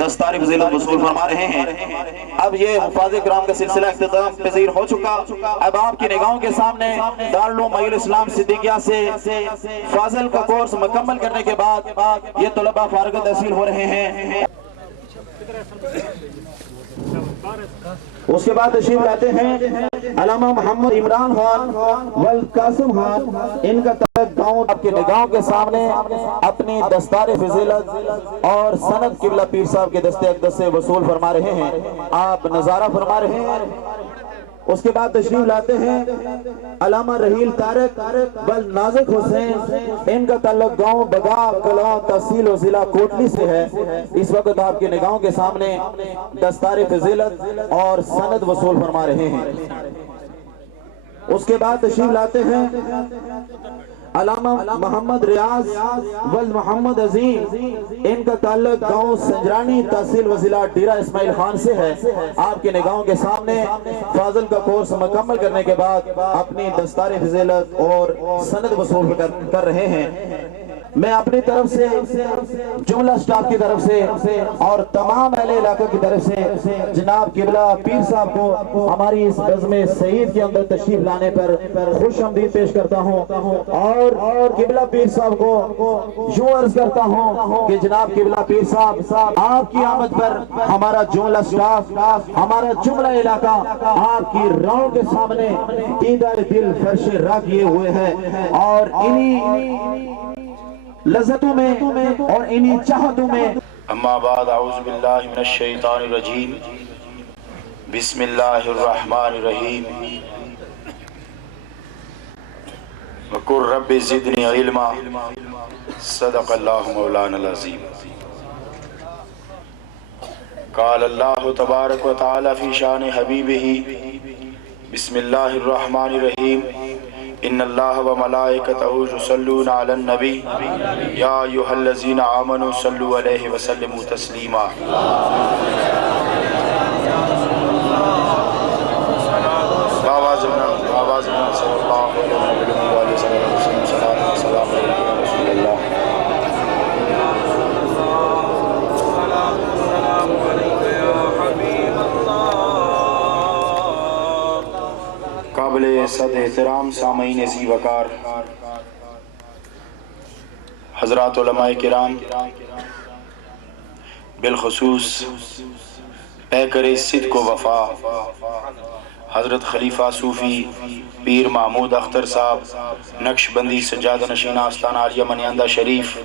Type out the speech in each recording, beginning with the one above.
دستاری فضیلت وصول فرما رہے ہیں۔ اب یہ حفاظ کرام کا سلسلہ اختتام پذیر ہو چکا۔ اب آپ کی نگاہوں کے سامنے دارالعلوم معین الاسلام صدیقیہ سے فاضل کا کورس مکمل کرنے کے بعد یہ طلبہ فارغ تحصیل ہو رہے ہیں۔ اس کے بعد تشریف لاتے ہیں علامہ محمد عمران خان والقاسم خان، ان کا تعلق گاؤں آپ کی نگاہوں کے سامنے اپنی دستار فضیلت اور سند قبلہ پیر صاحب کے دست اقدس سے وصول فرما رہے ہیں، آپ نظارہ فرما رہے ہیں۔ اس کے بعد تشریف لاتے ہیں علامہ رحیل طارق بل نازک حسین، ان کا تعلق گاؤں بگا کلاں تحصیل و ضلع کوٹلی سے ہے۔ اس وقت آپ کی نگاہوں کے سامنے دستار فضیلت اور سند وصول فرما رہے ہیں۔ اس کے بعد تشریف لاتے ہیں علامہ محمد ریاض والمحمد عظیم، ان کا تعلق گاؤں سنجرانی تحصیل و ضلع ڈیرہ اسماعیل خان سے ہے۔ آپ کی نگاہوں کے سامنے فاضل کا کورس مکمل کرنے کے بعد اپنی دستار فضیلت اور سند وصول کر رہے ہیں۔ میں اپنی طرف سے جملہ سٹاف کی طرف سے اور تمام اہل علاقہ کی طرف سے جناب قبلہ پیر صاحب کو ہماری اس بزم سعید کے اندر تشریف لانے پر خوش آمدید پیش کرتا ہوں، اور قبلہ پیر صاحب کو یوں عرض کرتا ہوں کہ جناب قبلہ پیر صاحب، آپ کی آمد پر ہمارا جملہ سٹاف، ہمارا جملہ علاقہ آپ کی راہوں کے سامنے دیدہ دل فرش راہ کیے ہوئے ہے، اور انہی لذتوں میں اور انہی چاہتوں میں۔ اما بعد، اعوذ باللہ من الشیطان الرجیم، بسم اللہ الرحمن الرحیم، وقل رب زدنی علما، صدق اللہ مولانا العظیم۔ قال اللہ تبارک و تعالی فی شان حبیبہ، بسم اللہ الرحمن الرحیم، ان اللہ و ملائکتہ یصلون علی النبی یا ایھا الذین آمنوا صلوا علیہ وسلموا تسلیما۔ آوازنا صلی اللہ علیہ وسلم، سلام علیکم یا رسول اللہ۔ قابل صد احترام سامعین ذی وقار، حضرات علماء کرام، بالخصوص پیکر صدق و وفا حضرت خلیفہ صوفی پیر محمود اختر صاحب نقش بندی سجادہ نشین آستانہ عالیہ منیندہ شریف،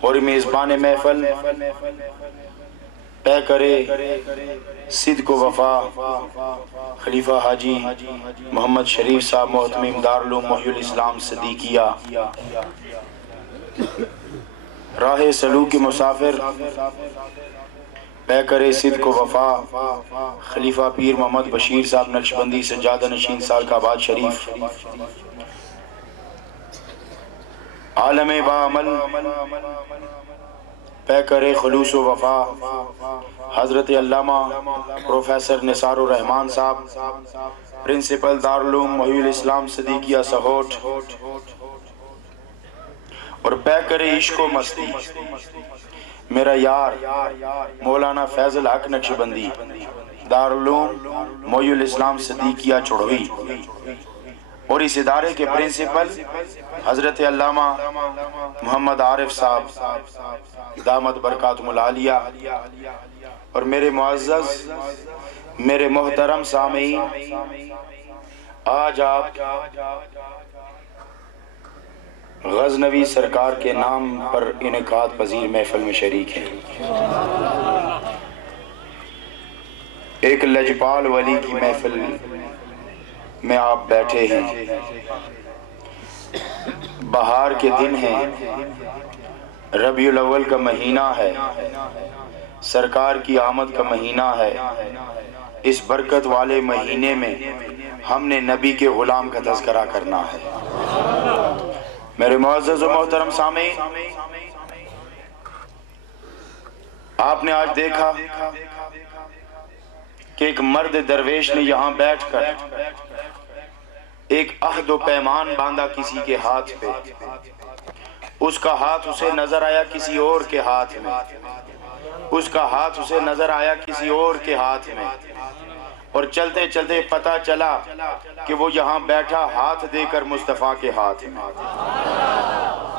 اور میزبان محفل پیکر صدق و وفا خلیفہ حاجی محمد شریف صاحب محتمم دارالعلوم محی الاسلام صدیقیہ، راہ سلوک مسافر پیکر صدق و وفا خلیفہ پیر محمد بشیر صاحب نقشبندی سجادہ نشین سالک آباد شریف، عالم باعمل پیکر خلوص و وفا حضرت علامہ پروفیسر نثار الرحمن صاحب پرنسپل دارالعلوم محی الاسلام صدیقیہ سہوٹ، اور پیکر عشق و مستی میرا یار مولانا فیض الحق نقشبندی دارالعلوم محی الاسلام صدیقیہ چڑھوی، اور اس ادارے کے پرنسپل حضرت علامہ محمد عارف صاحب دامت برکاتہم العالیہ، اور میرے معزز میرے محترم سامعین، آج آپ غزنوی سرکار کے نام پر انعقاد پذیر محفل میں شریک ہیں۔ ایک لجپال ولی کی محفل میں آپ بیٹھے ہیں، بہار کے دن ہیں، ربیع الاول کا مہینہ ہے، سرکار کی آمد کا مہینہ ہے۔ اس برکت والے مہینے میں ہم نے نبی کے غلام کا تذکرہ کرنا ہے۔ میرے معزز و محترم سامعین، آپ نے آج دیکھا کہ ایک مرد درویش نے یہاں بیٹھ کر ایک عہد و پیمان باندھا کسی کے ہاتھ پہ، اس کا ہاتھ اسے نظر آیا کسی اور کے ہاتھ میں، اس کا ہاتھ اسے نظر آیا کسی اور کے ہاتھ میں، اور چلتے چلتے پتہ چلا کہ وہ یہاں بیٹھا ہاتھ دے کر مصطفیٰ کے ہاتھ میں۔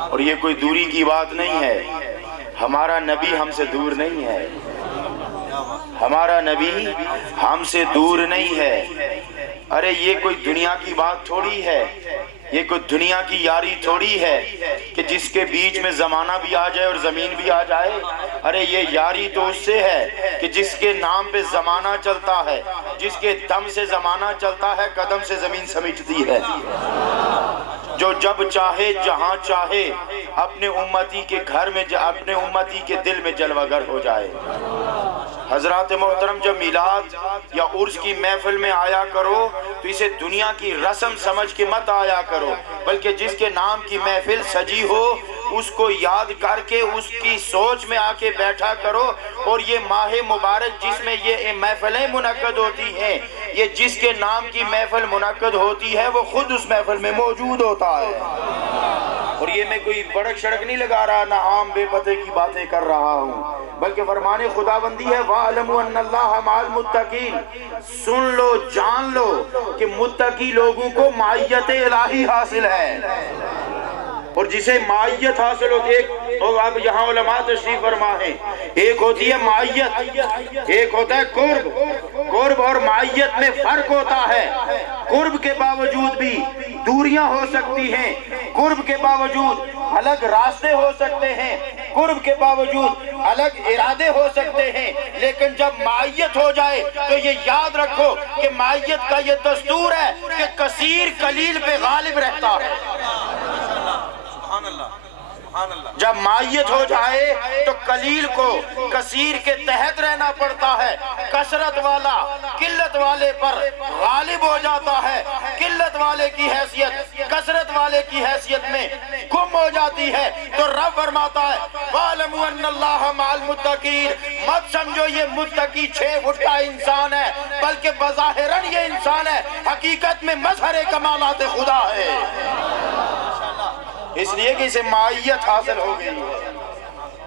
اور یہ کوئی دوری کی بات نہیں ہے، ہمارا نبی ہم سے دور نہیں ہے، ہمارا نبی ہم سے دور نہیں ہے۔ ارے یہ کوئی دنیا کی بات تھوڑی ہے، یہ کوئی دنیا کی یاری تھوڑی ہے کہ جس کے بیچ میں زمانہ بھی آ جائے اور زمین بھی آ جائے۔ ارے یہ یاری تو اس سے ہے کہ جس کے نام پہ زمانہ چلتا ہے، جس کے دم سے زمانہ چلتا ہے، قدم سے زمین سمیٹتی ہے، جو جب چاہے جہاں چاہے اپنے امتی کے گھر میں اپنے امتی کے دل میں جلوہ گر ہو جائے۔ حضرات محترم، جب میلاد یا عرس کی محفل میں آیا کرو تو اسے دنیا کی رسم سمجھ کے مت آیا کرو، بلکہ جس کے نام کی محفل سجی ہو اس کو یاد کر کے اس کی سوچ میں آ کے بیٹھا کرو۔ اور یہ ماہ مبارک جس میں یہ محفلیں منعقد ہوتی ہیں، یہ جس کے نام کی محفل منعقد ہوتی ہے وہ خود اس محفل میں موجود ہوتا ہے۔ اور یہ میں کوئی بڑک شڑک نہیں لگا رہا، نہ عام بے پتے کی باتیں کر رہا ہوں، بلکہ فرمان خداوندی ہے وَاعْلَمُوا أَنَّ اللَّهَ مَعَ الْمُتَّقِينَ۔ سن لو، جان لو کہ متقی لوگوں کو معیت الہی حاصل ہے، اور جسے معیت حاصل ہوتی ہے، اور اب یہاں علماء تشریف فرما ہیں، ایک ہوتی ہے معیت، ایک ہوتا ہے قرب۔ قرب اور معیت میں فرق ہوتا ہے۔ قرب کے باوجود بھی دوریاں ہو سکتی ہیں، قرب کے باوجود الگ راستے ہو سکتے ہیں، قرب کے باوجود الگ ارادے ہو سکتے ہیں، لیکن جب معیت ہو جائے تو یہ یاد رکھو کہ معیت کا یہ دستور ہے کہ کثیر قلیل پہ غالب رہتا ہے۔ جب معیت ہو جائے تو قلیل کو کثیر کے تحت رہنا پڑتا ہے، کثرت والا قلت والے پر غالب ہو جاتا ہے، قلت والے کی حیثیت کثرت والے کی حیثیت میں گم ہو جاتی ہے۔ تو رب فرماتا ہے وَاعْلَمُوا أَنَّ اللَّهَ مَعَ الْمُتَّقِينَ۔ مت سمجھو یہ متقی 6 فٹ کا انسان ہے، بلکہ بظاہراً یہ انسان ہے، حقیقت میں مظہر کمالات خدا ہے، اس لیے کہ اسے معیت حاصل ہو گئی ہے،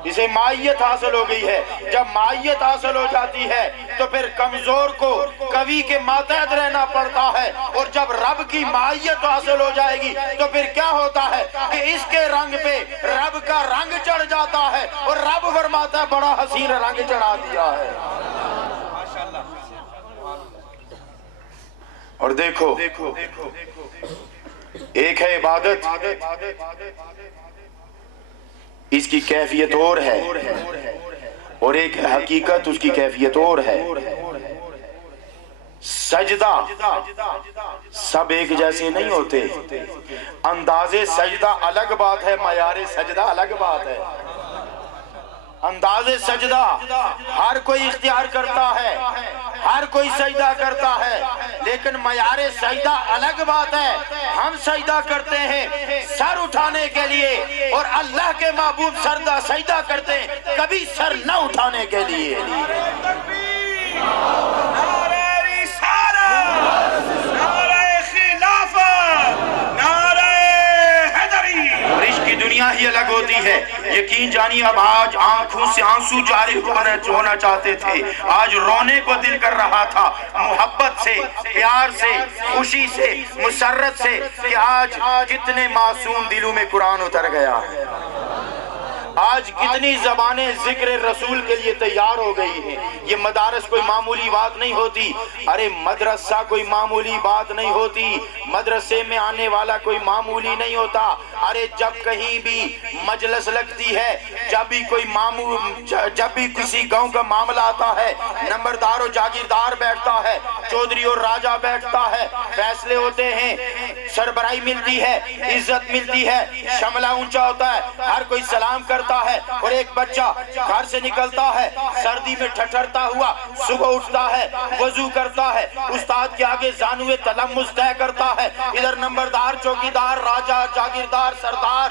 اسے معیت حاصل ہو گئی ہے۔ جب معیت حاصل ہو جاتی ہے تو پھر کمزور کو قوی کے ماتحت رہنا پڑتا ہے، اور جب رب کی معیت حاصل ہو جائے گی تو پھر کیا ہوتا ہے کہ اس کے رنگ پہ رب کا رنگ چڑھ جاتا ہے، اور رب فرماتا ہے بڑا حسین رنگ چڑھا دیا ہے۔ اور دیکھو ایک ہے عبادت، اس کی کیفیت اور ہے، اور ایک حقیقت اس کی کیفیت اور ہے۔ سجدہ سب ایک جیسے نہیں ہوتے، انداز سجدہ الگ بات ہے، معیار سجدہ الگ بات ہے۔ انداز سجدہ ہر کوئی اختیار کرتا ہے، ہر کوئی سجدہ کرتا ہے، لیکن معیار سجدہ الگ بات ہے۔ ہم سجدہ کرتے ہیں سر اٹھانے کے لیے، اور اللہ کے محبوب سجدہ کرتے ہیں کبھی سر نہ اٹھانے کے لیے۔ دنیا ہی الگ ہوتی ہے، یقین جانی اب آج آنکھوں سے آنسو جاری ہونا چاہتے تھے، آج رونے کو دل کر رہا تھا، محبت سے، پیار سے، خوشی سے، مسرت سے، کہ آج کتنے معصوم دلوں میں قرآن اتر گیا ہے، آج کتنی زبانیں ذکر رسول کے لیے تیار ہو گئی ہیں۔ یہ مدارس کوئی معمولی بات نہیں ہوتی، ارے مدرسہ کوئی معمولی بات نہیں ہوتی، مدرسے میں آنے والا کوئی معمولی نہیں ہوتا۔ ارے جب کہیں بھی مجلس لگتی ہے، جب بھی کسی گاؤں کا معاملہ آتا ہے، نمبردار و جاگیردار بیٹھتا ہے، چودھری اور راجہ بیٹھتا ہے، فیصلے ہوتے ہیں، سربراہی ملتی ہے، عزت ملتی ہے، شملہ اونچا ہوتا ہے، ہر کوئی سلام کرتا ہے، اور ایک بچہ گھر سے نکلتا ہے سردی میں ٹھٹھرتا ہوا، صبح اٹھتا ہے، وضو کرتا ہے، استاد کے آگے زانوے تلمس طے کرتا ہے، ادھر نمبردار، چوکیدار، راجہ، جاگیردار، سردار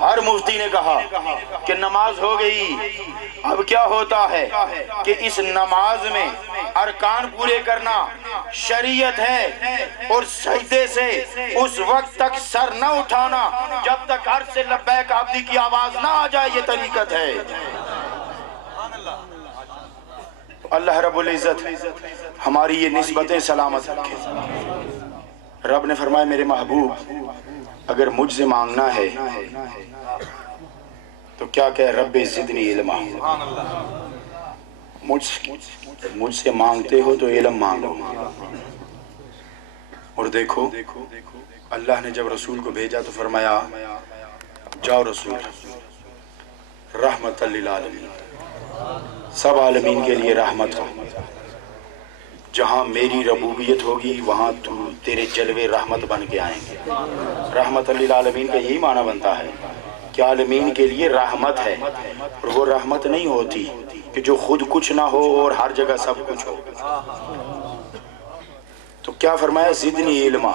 ہر مفتی نے کہا کہ نماز ہو گئی، اب کیا ہوتا ہے کہ اس نماز میں ارکان پورے کرنا شریعت ہے، اور سجدے سے اس وقت تک سر نہ اٹھانا جب تک عرش سے لبیک عبدی کی آواز نہ آ جائے، یہ طریقت ہے۔ اللہ رب العزت ہماری یہ نسبتیں سلامت رکھے۔ رب نے فرمایا میرے محبوب اگر مجھ سے مانگنا ہے تو کیا کہ رب زدنی علما، مجھ سے مانگتے ہو تو علم مانگو۔ اور دیکھو اللہ نے جب رسول کو بھیجا تو فرمایا جاؤ رسول رحمت للعالمین، سب عالمین کے لیے رحمت ہو، جہاں میری ربوبیت ہوگی وہاں تیرے جلوے رحمت بن کے آئیں گے۔ رحمت للعالمین کا یہی معنی بنتا ہے کہ عالمین کے لیے رحمت ہے، اور وہ رحمت نہیں ہوتی کہ جو خود کچھ نہ ہو اور ہر جگہ سب کچھ ہو۔ تو کیا فرمایا زدنی علما،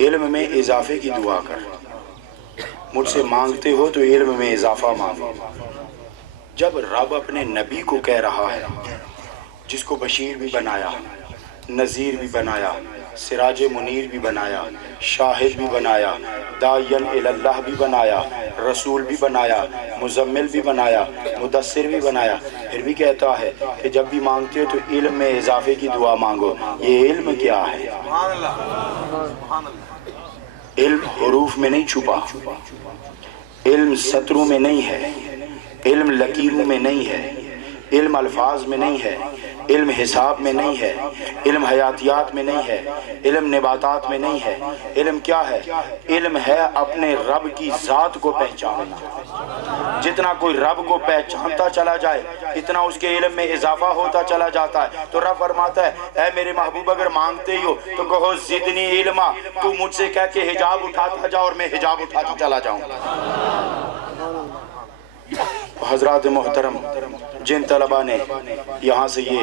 علم میں اضافے کی دعا کر، مجھ سے مانگتے ہو تو علم میں اضافہ مانگو۔ جب رب اپنے نبی کو کہہ رہا ہے جس کو بشیر بھی بنایا، نذیر بھی بنایا، سراج منیر بھی بنایا، شاہد بھی بنایا، داعین اللہ بھی بنایا، رسول بھی بنایا، مزمل بھی بنایا، مدثر بھی بنایا، پھر بھی کہتا ہے کہ جب بھی مانگتے ہو تو علم میں اضافے کی دعا مانگو۔ یہ علم کیا ہے؟ علم حروف میں نہیں چھپا، علم سطروں میں نہیں ہے، علم لکیروں میں نہیں ہے، علم الفاظ میں نہیں ہے، علم حساب میں نہیں ہے، علم حیاتیات میں نہیں ہے، علم نباتات میں نہیں ہے۔ علم کیا ہے؟ علم ہے اپنے رب کی ذات کو پہچاننا۔ جتنا کوئی رب کو پہچانتا چلا جائے اتنا اس کے علم میں اضافہ ہوتا چلا جاتا ہے۔ تو رب فرماتا ہے اے میرے محبوب اگر مانگتے ہی ہو تو کہو زدنی علما، تو مجھ سے کہہ کے حجاب اٹھاتا جا اور میں حجاب اٹھاتا چلا جاؤں۔ حضرات محترم، جن طلبہ نے یہاں سے یہ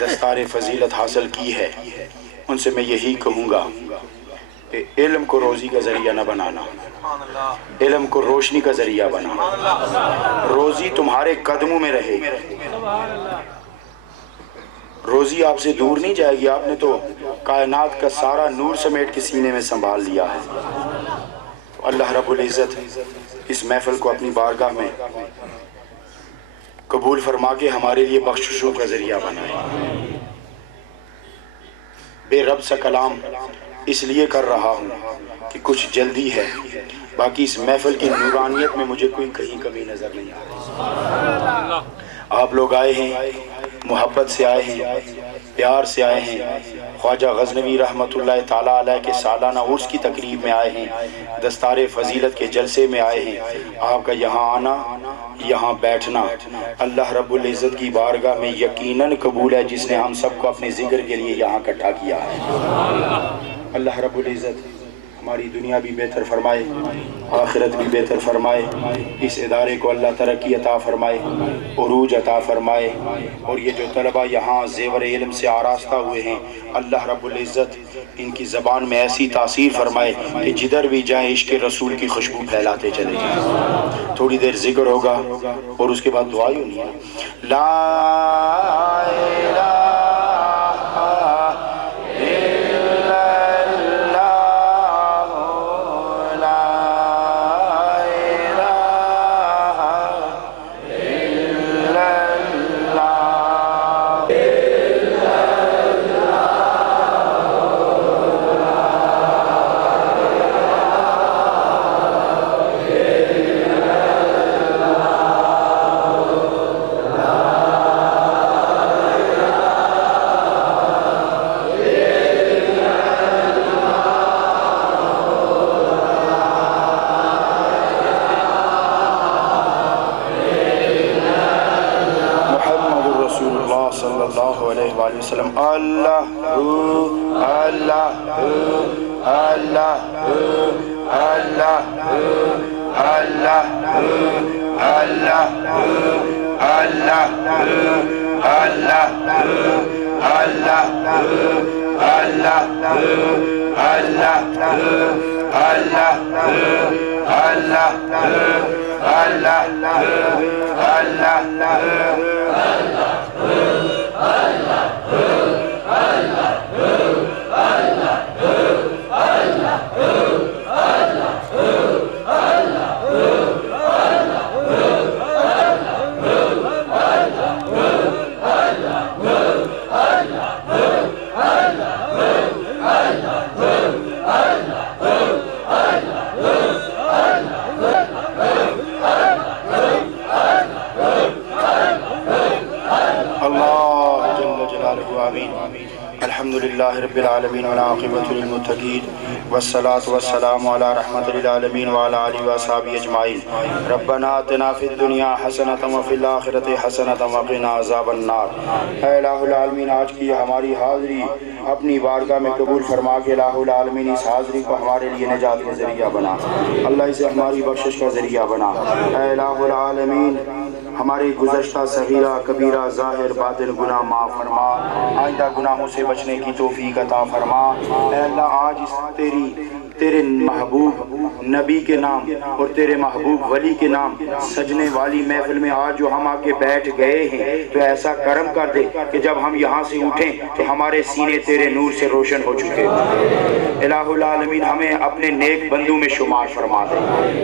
دستار فضیلت حاصل کی ہے ان سے میں یہی کہوں گا کہ علم کو روزی کا ذریعہ نہ بنانا، علم کو روشنی کا ذریعہ بنانا۔ روزی تمہارے قدموں میں رہے گی، روزی آپ سے دور نہیں جائے گی۔ آپ نے تو کائنات کا سارا نور سمیٹ کے سینے میں سنبھال لیا ہے۔ اللہ رب العزت اس محفل کو اپنی بارگاہ میں قبول فرما کے ہمارے لیے بخششوں کا ذریعہ بنائے۔ بے رب سا کلام اس لیے کر رہا ہوں کہ کچھ جلدی ہے، باقی اس محفل کی نورانیت میں مجھے کوئی کہیں کمی نظر نہیں آ رہی۔ آپ لوگ آئے ہیں، محبت سے آئے ہیں، پیار سے آئے ہیں، خواجہ غزنوی رحمت اللہ تعالیٰ علیہ کے سالانہ عرس کی تقریب میں آئے ہیں، دستار فضیلت کے جلسے میں آئے ہیں۔ آپ کا یہاں آنا، یہاں بیٹھنا اللہ رب العزت کی بارگاہ میں یقیناً قبول ہے، جس نے ہم سب کو اپنے ذکر کے لیے یہاں اکٹھا کیا ہے۔ اللہ رب العزت ہماری دنیا بھی بہتر فرمائے، آخرت بھی بہتر فرمائے، اس ادارے کو اللہ ترقی عطا فرمائے، عروج عطا فرمائے، اور یہ جو طلبہ یہاں زیور علم سے آراستہ ہوئے ہیں اللہ رب العزت ان کی زبان میں ایسی تاثیر فرمائے کہ جدھر بھی جائیں عشق رسول کی خوشبو پھیلاتے چلے جائیں۔ تھوڑی دیر ذکر ہوگا اور اس کے بعد دعا ہی ہونی ہے۔ لا الہ وسلم اللہ اللہ اللہ اللہ اللہ اللہ اللہ اللہ اللہ اللہ اللہ الحمدللہ رب العالمین والعاقبۃ للمتقین والصلاة والسلام علی رحمت للعالمین وعلی آلہ وصحبہ اجمعین ربنا آتنا فی الدنیا حسنۃ وفی الآخرۃ حسنۃ وقنا عذاب النار۔ اے الہ العالمین، آج کی ہماری حاضری اپنی بارگاہ میں قبول فرما کے الہ العالمین اس حاضری کو ہمارے لیے نجات کا ذریعہ بنا، اللہ اسے ہماری بخشش کا ذریعہ بنا۔ اے الہ العالمین، ہماری گزشتہ صغیرہ کبیرہ ظاہر باطن گناہ معاف فرما، آئندہ گناہوں سے بچنے کی توفیق عطا فرما۔ اے اللہ، آج اس تیرے محبوب نبی کے نام اور تیرے محبوب ولی کے نام سجنے والی محفل میں آج جو ہم آ کے بیٹھ گئے ہیں، تو ایسا کرم کر دے کہ جب ہم یہاں سے اٹھیں تو ہمارے سینے تیرے نور سے روشن ہو چکے۔ الہ العالمین، ہمیں اپنے نیک بندوں میں شمار فرما دے۔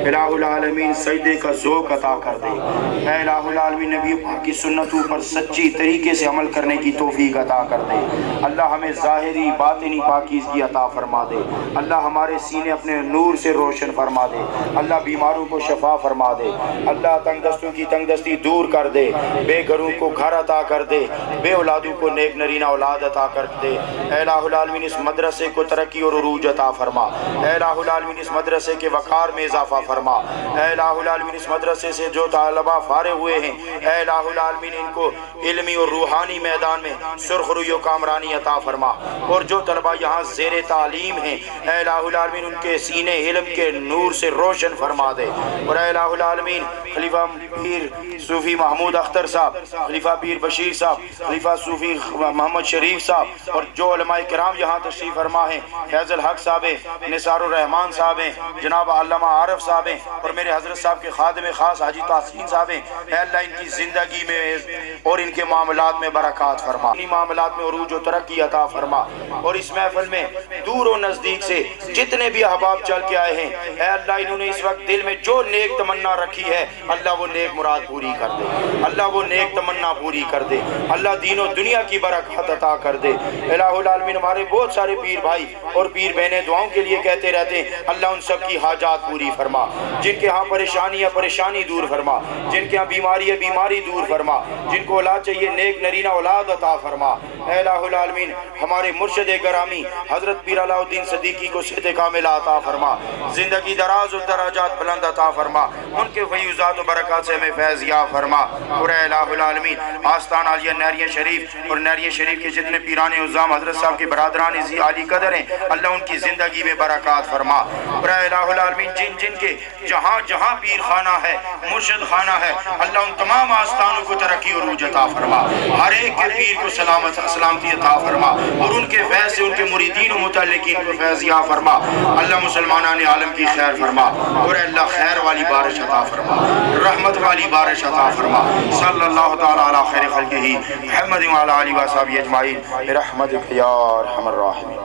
الہ العالمین، سجدے کا ذوق عطا کر دے۔ اے الہ العالمین، نبی پاک کی سنتوں پر سچی طریقے سے عمل کرنے کی توفیق عطا کر دے۔ اللہ ہمیں ظاہری باطنی پاکیزگی عطا فرما دے۔ اللہ ہمارے سینے اپنے نور سے روشن فرما دے۔ اللہ بیماروں کو شفا فرما دے۔ اللہ تنگ دستوں کی تنگ دستی دور کر دے۔ بے گھروں کو گھر عطا کر دے۔ بے اولادوں کو نیک نرینہ اولاد عطا کر دے۔ اے الہ العالمین، اس مدرسے کو ترقی اور عروج عطا فرما۔ اے الہ العالمین، اس مدرسے کے وقار میں اضافہ فرما۔ اے الہ العالمین، اس مدرسے سے جو طلباء فارغ ہوئے ہیں، اے الہ العالمین، ان کو علمی اور روحانی میدان میں سرخ روی و کامرانی عطا فرما۔ اور جو طلباء یہاں زیر تعلیم ہیں، اے الہ العالمین، ان کے سینے علم کے نور سے روشن فرما دے۔ اور اے الہ العالمین، خلیفہ پیر صوفی محمود اختر صاحب، خلیفہ پیر بشیر صاحب، خلیفہ صوفی محمد شریف صاحب، اور جو علماء کرام یہاں تشریف فرما ہیں، فیض الحق صاحب ہیں، نثار الرحمان صاحب ہیں، جناب علامہ عارف صاحب ہیں، اور میرے حضرت صاحب کے خادم خاص حاجی تحسین صاحب ہیں۔ اے اللہ، ان کی زندگی میں اور ان کے معاملات میں برکات فرما، ان معاملات میں عروج و ترقی عطا فرما۔ اور اس محفل میں دور و نزدیک سے جتنے بھی احباب چل کے آئے ہیں، اے اللہ، انہوں نے اس وقت دل میں جو نیک تمنا رکھی ہے، اللہ وہ نیک مراد پوری کر دے۔ اللہ وہ نیک تمنا پوری کر دے۔ اللہ دین و دنیا کی برکات عطا کر دے۔ الہ العالمین، ہمارے بہت سارے پیر بھائی اور پیر بہنیں دعاؤں کے لیے کہتے رہتے ہیں، اللہ ان سب کی حاجات پوری فرما۔ جن کے ہاں پریشانی ہے پریشانی دور فرما، جن کے ہاں بیماری ہے بیماری دور فرما، جن کو اولاد چاہیے نیک نرینہ اولاد عطا فرما۔ اے الہ العالمین، ہمارے مرشد گرامی حضرت پیر علاء الدین صدیقی کو صحت کاملہ عطا فرما، زندگی دراز و درجات بلند عطا فرما، ان کے فیوزات و برکات سے ہمیں فیض یاب فرما۔ اور اے الہ العالمین، آستان عالیہ نہریہ شریف اور نہریہ شریف کے جتنے پیران عظام حضرت صاحب کے برادران عالی قدر ہیں، اللہ ان کی زندگی میں برکات فرما۔ اور اے الہ العالمین، جن جن کے جہاں جہاں پیر خانہ ہے مرشد خانہ ہے، اللہ ان تمام آستانوں کو ترقی اور عروج عطا فرما۔ ہر ایک کے پیر کو سلامتی عطا فرما، اور ان کے فیض سے ان کے مریدین و متعلقین کو فیض یاب فرما۔ اللہ مسلمانان عالم کی خیر فرما، اور اللہ خیر والی بارش عطا فرما، رحمت والی بارش عطا فرما۔ صلی اللہ تعالی علی خیر خلقہ محمد وعلی آلہ وصحبہ اجمعین برحمتک یا ارحم الراحمین۔